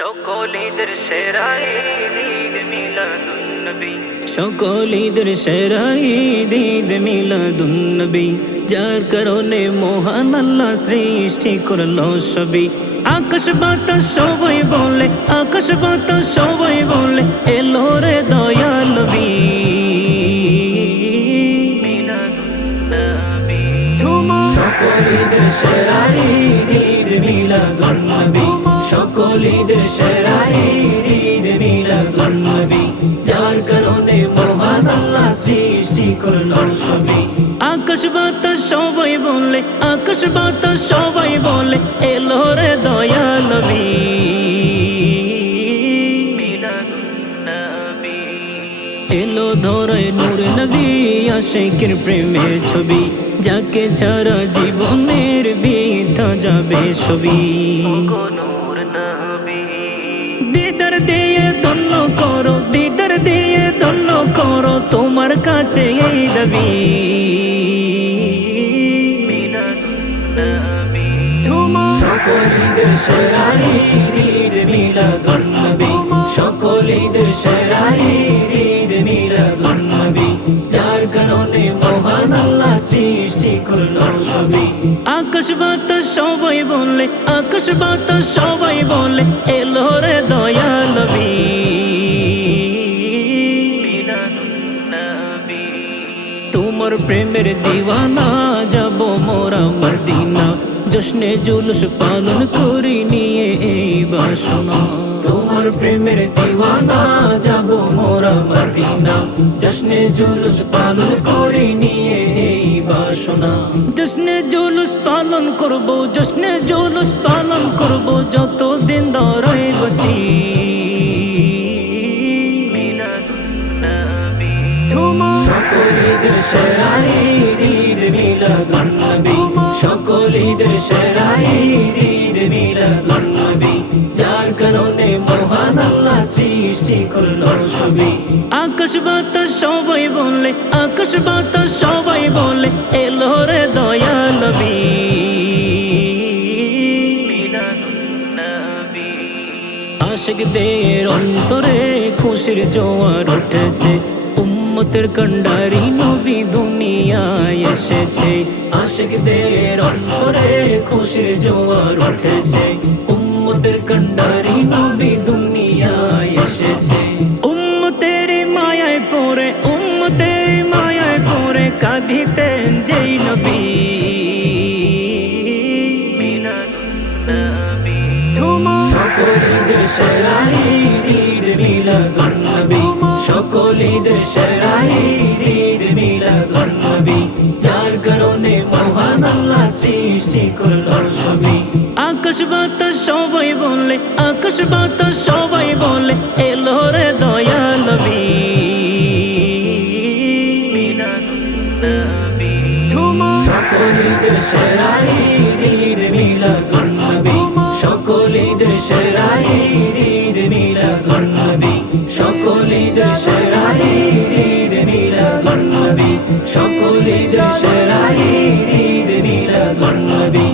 সকল ঈদের সেরা ঈদ মিলাদুন্নবী, সকল ঈদের সেরা ঈদ মিলাদুন্নবী, যার কারণে মহান আল্লাহ সৃষ্টি করলো সবই। আকাশ বাতাস সবাই বলে, আকাশ বাতাস সবাই বলে, এলো রে দয়াল নবী মিলাদুন্নবী। সকল ঈদের সেরা ঈদ মিলাদুন্নবী, সকল ঈদের সেরা ঈদ মিলাদুন্নবী, যার কারণে মহান আল্লাহ সৃষ্টি করলো সবই। আকাশ বাতাস সবাই বলে, আকাশ বাতাস সবাই বলে, এলো রে দয়াল নবী মিলাদুন্নবী। এলো ধরায় নূর নবী, আশিকের প্রেমের ছবি, যাকে ছাড়া জীবনের বৃথা যাবে সবই। নূর নবী, দিদার দিয়ে ধন্য করো, দিদার দিয়ে ধন্য করো, তোমার কাছে এই দাবি। মিলাদুন্নবী। সকল ঈদের সেরা ঈদ মিলাদুন্নবী, সকল ঈদের সেরা ঈদ মিলাদুন্নবী, যার কারণে মহান আল্লাহ সৃষ্টি করলো সবই। আকাশ বাতাস সবাই বলে, আকাশ বাতাস সবাই বলে, এলো রে দয়াল নবী মিলাদুন্নবী। তোমার প্রেমের দিওয়ানা যাব মোরা মদিনা, জশ্নে জুলুস পালন করি নিয়ে এই বাসনা। তোমার প্রেমের দিওয়ানা যাব মোরা মদিনা, জশ্নে জুলুস পালন করি নিয়ে এই বাসনা। জশ্নে জুলুস পালন করব, জশ্নে জুলুস পালন করব, যতদিন ধরে বাঁচি। মিলাদুন্নবী। সকল ঈদের সেরা ঈদ মিলাদুন্নবী, সকল ঈদের সেরা ঈদ মিলাদুন্নবী, যার কারণে মহান আল্লাহ সৃষ্টি করলো সবই। আকাশ বাতাস সবাই বলে, আকাশ বাতাস সবাই বলে, এলো রে দয়াল নবী মিলাদুন্নবী। আশিকদের অন্তরে খুশির জোয়ার উঠেছে, উম্মতের কান্ডারি নবী দুনিয়ায় এসেছে। আশিকদের অন্তরে খুশির জোয়ার উঠেছে, উম্মতের কান্ডারি নবী দুনিয়ায় এসেছে। উম্মতের মায়ায় পড়ে, উম্মতের মায়ায় পড়ে, কাঁদিতেন যেই নবী মিলাদুন্নবী। সকল ঈদের সেরা ঈদ মিলাদুন্নবী, সকল ঈদের সেরা ঈদ মিলাদুন্নবী, যার কারণে মহান আল্লাহ সৃষ্টি করলো সবই। আকাশ বাতাস সবাই বলে, আকাশ বাতাস সবাই বলে, এলো রে দয়াল নবী মিলাদুন্নবী। সকল ঈদের সেরা ঈদ মিলাদুন্নবী, সকল ঈদের সেরা ঈদ মিলাদুন্নবী, সকল ঈদের সেরা ঈদ মিলাদুন্নবী, সকল ঈদের সেরা ঈদ মিলাদুন্নবী।